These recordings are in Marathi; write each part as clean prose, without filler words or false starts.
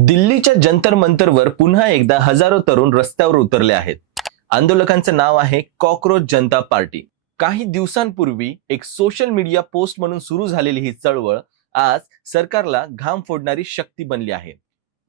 दिल्लीच्या जंतर मंतरवर पुन्हा एकदा हजारो तरुण रस्त्यावर उतरले आहेत। आंदोलकांचं नाव आहे कॉकरोच जनता पार्टी। काही दिवसांपूर्वी एक सोशल मीडिया पोस्ट म्हणून सुरू झालेली ही चळवळ आज सरकारला घाम फोडणारी शक्ती बनली आहे।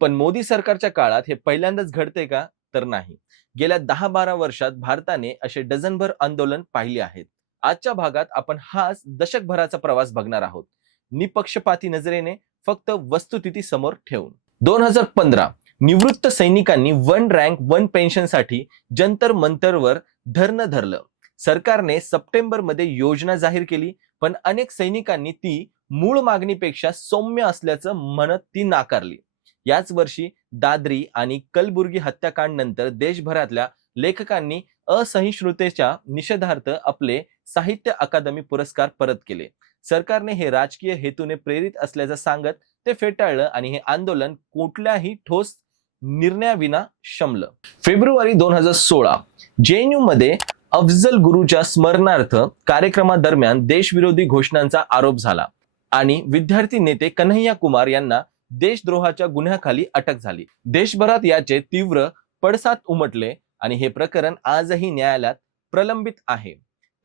पण मोदी सरकारच्या काळात हे पहिल्यांदाच घडते का? तर नाही। गेल्या 10-12 वर्षात भारताने असे डझनभर आंदोलन पाहिले आहेत। आजच्या भागात आपण हाच दशकभराचा प्रवास बघणार आहोत, निपक्षपाती नजरेने, फक्त वस्तुस्थिती समोर ठेवून। 2015 निवृत्त सैनिकांनी वन रँक वन पेन्शन साठी जंतर मंतरवर धरणं धरलं। सरकारने सप्टेंबर मध्ये योजना जाहीर केली, पण अनेक सैनिकांनी ती मूळ मागणीपेक्षा सौम्य असल्याचं म्हणत ती नाकारली। याच वर्षी दादरी आणि कलबुर्गी हत्याकांड नंतर देशभरातल्या लेखकांनी असहिष्णुतेच्या निषेधार्थ आपले साहित्य अकादमी पुरस्कार परत केले। सरकारने हे राजकीय हेतूने प्रेरित असल्याचं सांगत ते फेटाळलं आणि हे आंदोलन कुठल्याही ठोस निर्णयाविना शमलं। फेब्रुवारी 2016 जेएनयू मध्ये अफजल गुरुच्या स्मरणार्थ कार्यक्रमादरम्यान देशविरोधी घोषणांचा आरोप झाला आणि विद्यार्थी नेते कन्हैया कुमार यांना देशद्रोहाच्या गुन्ह्याखाली अटक झाली। देशभरात याचे तीव्र पडसाद उमटले आणि हे प्रकरण आजही न्यायालयात प्रलंबित आहे।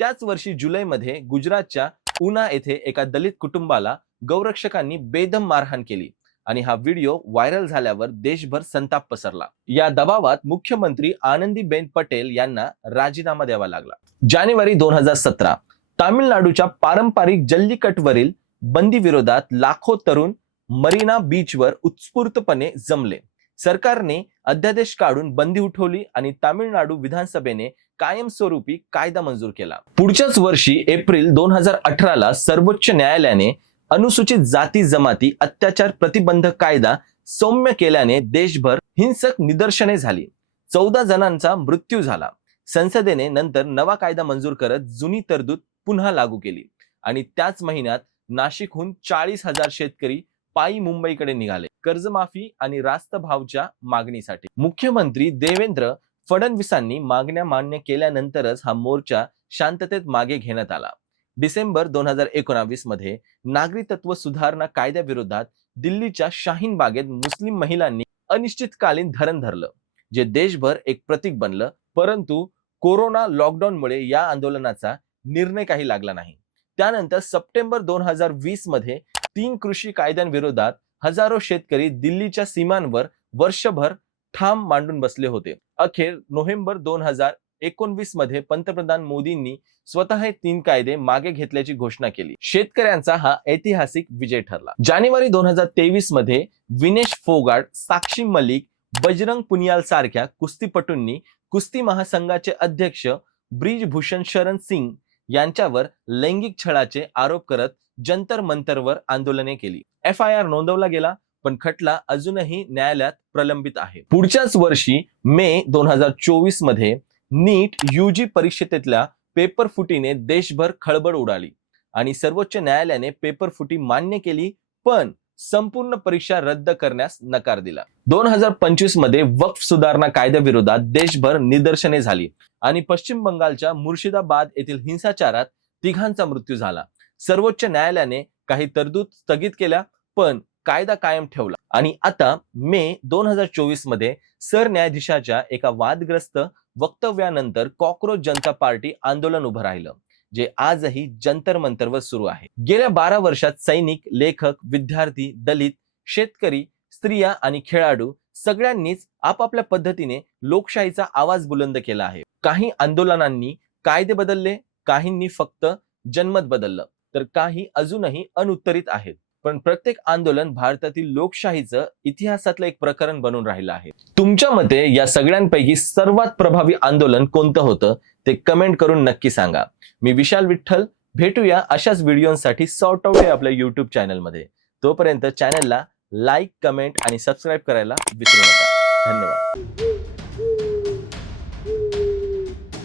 त्याच वर्षी जुलैमध्ये गुजरातच्या उना येथे एका दलित कुटुंबाला गौरक्षकांनी बेदम मारहाण केली आणि हा व्हिडिओ व्हायरल झाल्यावर देशभर संताप पसरला। या दबावात मुख्यमंत्री आनंदीबेन पटेल यांना राजीनामा द्यावा लागला। जानेवारी 2017 तामिळनाडूच्या पारंपरिक जल्लीकटवरील बंदी विरोधात लाखो तरुण मरीना बीचवर उत्स्फूर्तपणे जमले। सरकारने अध्यादेश काढून बंदी उठवली आणि तामिळनाडू विधानसभेने कायमस्वरूपी कायदा मंजूर केला। पुढच्याच वर्षी एप्रिल 2018 ला सर्वोच्च न्यायालयाने अनुसूचित जाती जमाती अत्याचार प्रतिबंधक कायदा सौम्य केल्याने देशभर हिंसक निदर्शने झाली। 14 जणांचा मृत्यू झाला। संसदेने नंतर नवा कायदा मंजूर करत जुनी तरतूद पुन्हा लागू केली आणि त्याच महिन्यात नाशिकहून 40,000 शेतकरी पायी मुंबईकडे निघाले, कर्जमाफी आणि रास्त भावच्या मागणीसाठी। मुख्यमंत्री देवेंद्र फडणवीसांनी मागण्या मान्य केल्यानंतरच हा मोर्चा शांततेत मागे घेण्यात आला। डिसेंबर 2019 मध्ये नागरिकत्व सुधारणा कायद्याविरोधात दिल्लीच्या शाहीन बागेत मुस्लिम महिलांनी अनिश्चितकालीन धरण धरलं, जे देशभर एक प्रतीक बनलं। परंतु कोरोना लॉकडाऊनमुळे या आंदोलनाचा निर्णय काही लागला नाही। त्यानंतर सप्टेंबर 2020 मध्ये 3 कृषी कायद्यांविरोधात हजारो शेतकरी दिल्लीच्या सीमांवर वर्षभर ठाम मांडून बसले होते। अखेर नोव्हेंबर 2019 मध्ये पंतप्रधान मोदींनी स्वतः हे 3 कायदे मागे घेतल्याची घोषणा केली। शेतकऱ्यांचा हा ऐतिहासिक विजय ठरला। जानेवारी 2023 मध्ये विनेश फोगाट, साक्षी मलिक, बजरंग पुनियाल सारख्या कुस्तीपटूंनी कुस्ती महासंघाचे अध्यक्ष ब्रिजभूषण शरण सिंग यांच्यावर लैंगिक छळाचे आरोप करत जंतर मंतरवर आंदोलने केली। FIR नोंदवला गेला, पण खटला अजूनही न्यायालयात प्रलंबित आहे। पुढच्याच वर्षी मे 2024 मध्ये नीट UG परीक्षेतल्या पेपर फुटीने देशभर खळबळ उडाली आणि सर्वोच्च न्यायालयाने पेपर फुटी मान्य केली, पण संपूर्ण परीक्षा रद्द करण्यास नकार दिला। 2025 मध्ये वक्फ सुधारणा कायद्याविरोधात देशभर निदर्शने झाली आणि पश्चिम बंगालच्या मुर्शिदाबाद येथील हिंसाचारात 3घांचा मृत्यू झाला। सर्वोच्च न्यायालयाने काही तरतूद स्थगित केल्या, पण कायदा कायम ठेवला आणि आता मे 2024 मध्ये सरन्यायाधीशाच्या एका वादग्रस्त वक्तव्यानंतर कॉकरोच जनता पार्टी आंदोलन उभं राहिलं, जे आजही जंतर मंतरवर सुरू आहे। गेल्या 12 वर्षात सैनिक, लेखक, विद्यार्थी, दलित, शेतकरी, स्त्रिया आणि खेळाडू सगळ्यांनीच आपापल्या पद्धतीने लोकशाहीचा आवाज बुलंद केला आहे। काही आंदोलनांनी कायदे बदलले, काहींनी फक्त जनमत बदललं, तर काही अजूनही अनुत्तरित आहेत। पण प्रत्येक आंदोलन भारतातील लोकशाहीचं इतिहासातलं एक प्रकरण बनून राहिलं आहे। तुमच्या मते या सगळ्यांपैकी सर्वात प्रभावी आंदोलन कोणतं होतं ते कमेंट करून नक्की सांगा। मी विशाल विठ्ठल, भेटूया अशाच व्हिडिओसाठी सॉर्ट आउट आहे आपल्या YouTube चॅनलमध्ये। तोपर्यंत चॅनलला लाईक, कमेंट आणि सबस्क्राईब करायला विसरू नका। धन्यवाद।